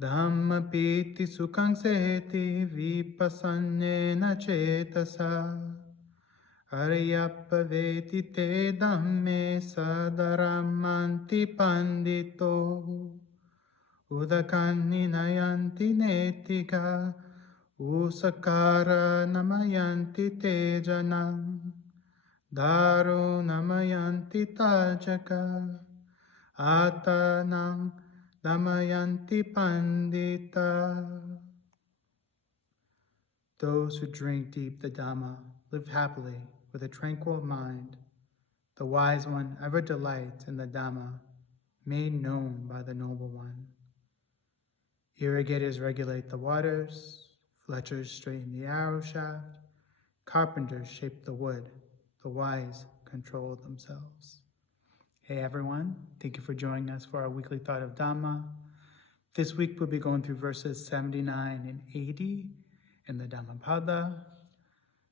Dhammapiti sukhaṃ seti vippasannena tejasā Ariyappavedite dhamme sadā ramati paṇḍito nayanti nettikā usukārā namayanti tejanaṃ Dāruṃ namayanti tacchakā attānaṃ damayanti paṇḍitā. Those who drink deep the Dhamma live happily with a tranquil mind. The wise one ever delights in the Dhamma, made known by the Noble One. Irrigators regulate the waters, fletchers straighten the arrow shaft, carpenters shape the wood, the wise control themselves. Hey everyone, thank you for joining us for our weekly thought of Dhamma. This week we'll be going through verses 79 and 80 in the Dhammapada.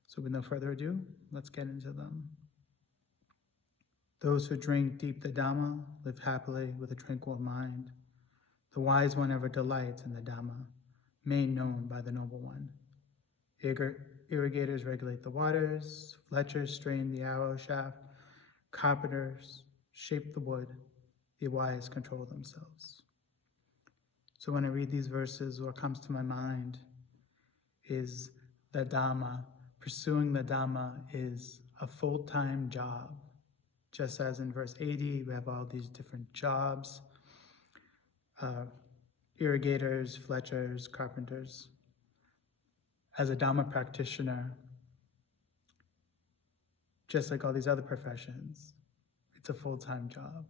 So with no further ado, let's get into them. Those who drink deep the Dhamma live happily with a tranquil mind. The wise one ever delights in the Dhamma, made known by the Noble One. Irrigators regulate the waters, fletchers strain the arrow shaft, carpenters shape the wood, the wise control themselves. So when I read these verses, what comes to my mind is the Dhamma. Pursuing the Dhamma is a full-time job. Just as in verse 80, we have all these different jobs. Irrigators, fletchers, carpenters. As a Dhamma practitioner, just like all these other professions, it's a full-time job.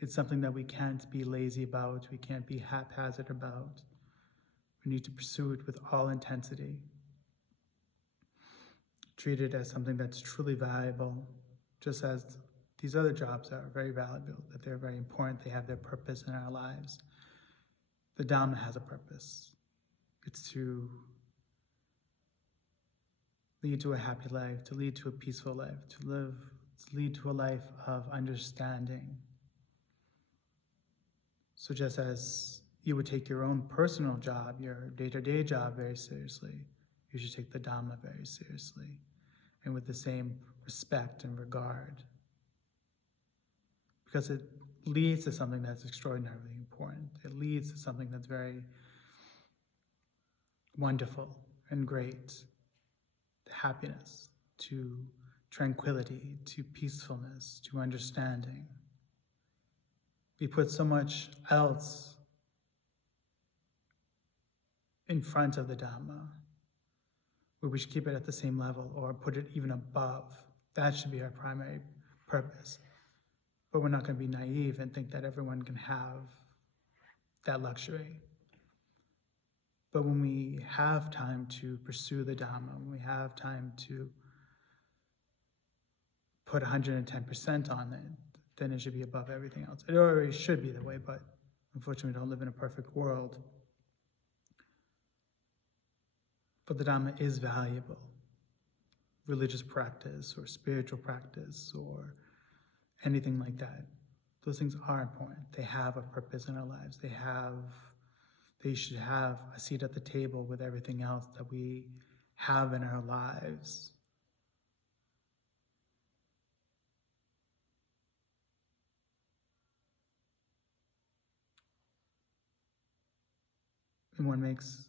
It's something that we can't be lazy about, we can't be haphazard about. We need to pursue it with all intensity. Treat it as something that's truly valuable, just as these other jobs are very valuable, that they're very important, they have their purpose in our lives. The Dhamma has a purpose. It's to lead to a happy life, to lead to a peaceful life, to lead to a life of understanding. So just as you would take your own personal job, your day-to-day job very seriously, you should take the Dhamma very seriously and with the same respect and regard. Because it leads to something that's extraordinarily important. It leads to something that's very wonderful and great, to happiness, to tranquility, to peacefulness, to understanding. We put so much else in front of the Dhamma, where we should keep it at the same level or put it even above. That should be our primary purpose. But we're not going to be naive and think that everyone can have that luxury. But when we have time to pursue the Dhamma, when we have time to put 110% on it, then it should be above everything else. It already should be the way, but unfortunately we don't live in a perfect world. But the Dhamma is valuable. Religious practice or spiritual practice or anything like that. Those things are important. They have a purpose in our lives. They should have a seat at the table with everything else that we have in our lives. And what makes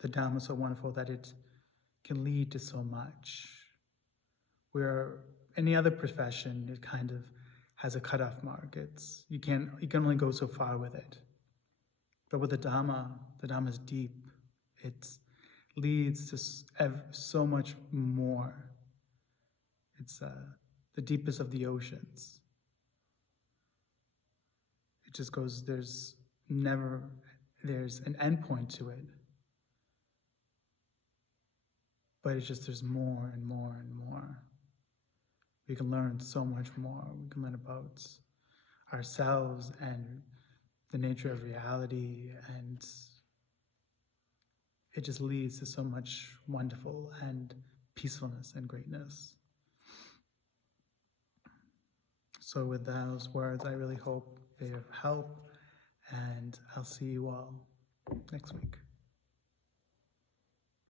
the Dhamma so wonderful that it can lead to so much. Where any other profession, it kind of has a cutoff mark. You can only go so far with it. But with the Dhamma is deep. It leads to so much more. It's the deepest of the oceans. It just goes, there's an end point to it. But it's just, there's more and more and more. We can learn so much more. We can learn about ourselves and the nature of reality, and it just leads to so much wonderful and peacefulness and greatness. So with those words, I really hope they have helped, and and I'll see you all next week.